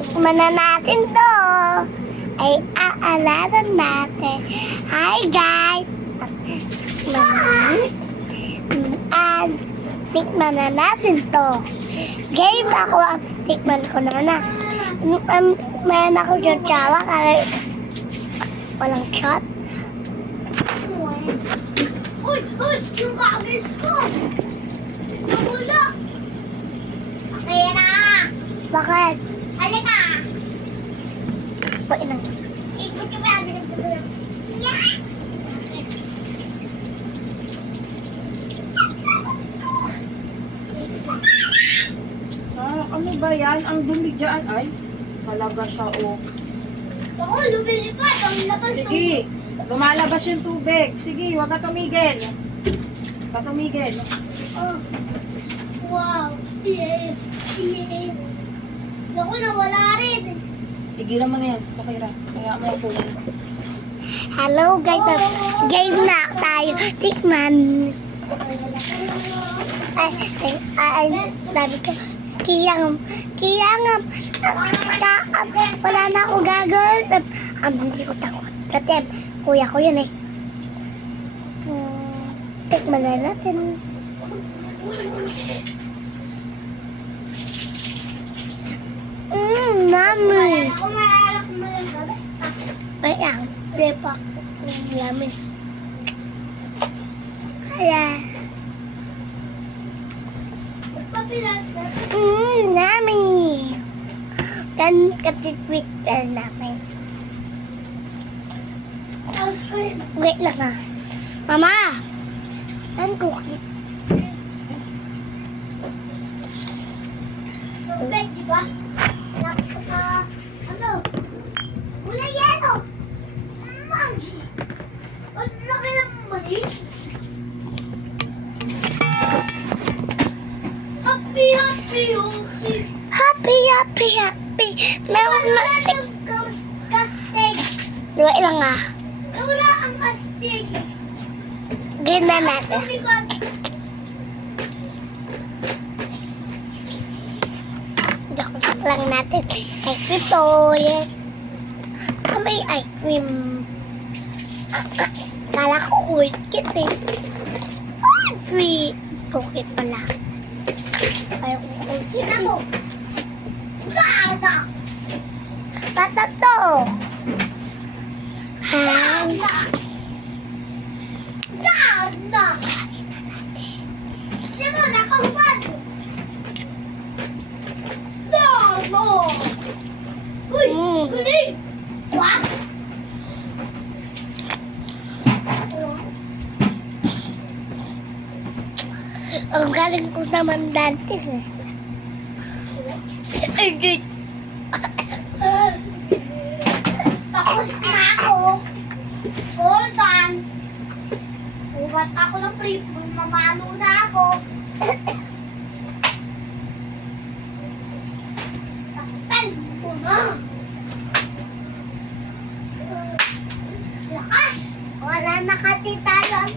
Tikman na natin to. Ay, aalaran natin. Hi, guys. And, tikman na natin to. Game ako ang tikman ko na. Mayan ako dyan tsawa kasi walang shot. Uy! Uy! Yung kagis ko! Nahulog! Okay na! Bakit? Halika! Ba't inang? Ikot yung mga binagdagdag. Yeah! Ano ba yan? Ang dumi dyan. Ay, talaga siya, oh. Ako, lumilipad! Ang lakas ng... Sige, lumalabas yung tubig. Sige, huwag ka tumigil. Huwag ka tumigil. Oh. Wow! Yes! Yes! Ako, nawala rin! Tigilan mo na yan, Sakira. Kaya mo yung kulay. Hello, guys. Game na tayo. Tikman. Ay, sabi ko, kiyang, wala na ako gagawin. Hindi ko takot. Kasi, kuya ko yun eh. Tikman na natin. Mami. Ako maalala ko malang gabi. Ay, ang lepak. Yummy. Hala. Papilas na. Nami. Kan katitwit namin. Ice cream. Wait lang ah. Mama. Ang cookie. Tubig, di ba? Lapit ka sa... Ano? Wala yelo! Magi! Ang laki ng mali! Happy, happy, happy! Happy. Meron Wala na. ng kastig! Wait lang ah. Wala ang kastig! Game na natin. Tumikot! Joke lang natin. Ice cream to. Yes. May ice cream. Kala ko cookie eh. Sweet. Cookie pala. Ayaw ko cookie. Ako! Garda! Patato. Ha? Garda! Garda! Di mo, nakahubad! Garda! Uy! Galing! What? Ang galing ko naman dati eh. Tapos na ako. Goldan. Ubat ako ng prip. Mamano na ako. Takpan ko na. Lakas. Wala nakatitalo ang